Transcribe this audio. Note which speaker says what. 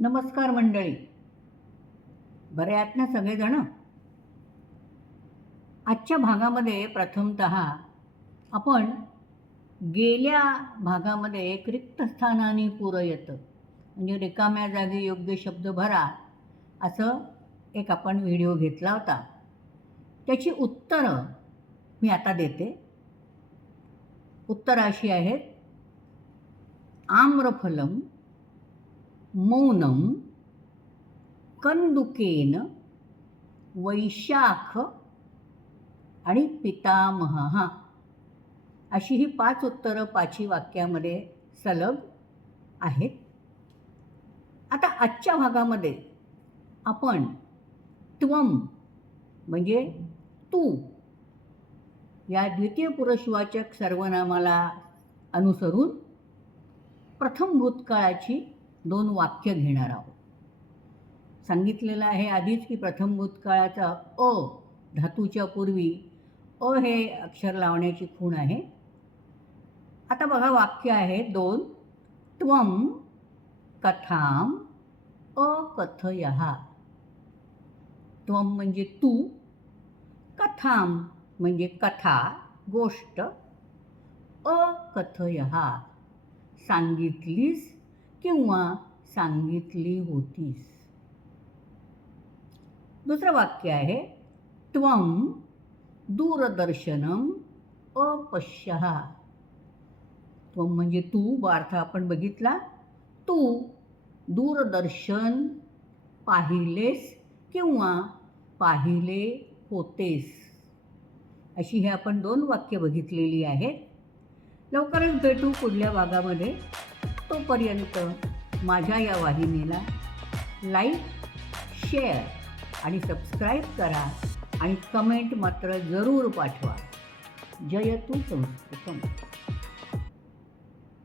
Speaker 1: नमस्कार मंडळी. बरे आहात ना सगळेजण? आजच्या भागामध्ये प्रथमत आपण गेल्या भागामध्ये एक रिक्त स्थानाने पुरं येतं. म्हणजे रिकाम्या जागी योग्य शब्द भरा असं एक आपण व्हिडिओ घेतला होता. त्याची उत्तरं मी आता देते. उत्तरं अशी आहेत. आम्रफलम मौनम कंदुकेन वैशाख आणि पितामहा. अशी ही पाच उत्तरं पाची वाक्यामध्ये सलग आहेत. आता आजच्या भागामध्ये आपण त्वम म्हणजे तू या द्वितीय पुरुषवाचक सर्वनामाला अनुसरून प्रथम भूतकाळाची दोन वाक्य घेणार आहोत. सांगितलेलं आहे आधीच की प्रथम भूतकाळाचा अ धातूच्या पूर्वी अ हे अक्षर लावण्याची खूण आहे. आता बघा वाक्य आहे दोन त्वम कथाम अकथयहा त्वम म्हणजे तू कथाम म्हणजे कथा गोष्ट अकथयहा सांगितलीस किंवा सांगितली होतीस? दुसरं वाक्य आहे त्वम दूरदर्शनम अपश्यहा त्वम म्हणजे तू वा अर्थ आपण बघितला. तू दूरदर्शन पाहिलेस किंवा पाहिले होतेस? अशी हे आपण दोन वाक्य बघितलेली आहेत. लवकरच भेटू पुढल्या भागामध्ये. तोपर्यंत माझ्या या वाहिनीला लाईक शेअर आणि सबस्क्राईब करा आणि कमेंट मात्र जरूर पाठवा. जय तू संस्कृतम.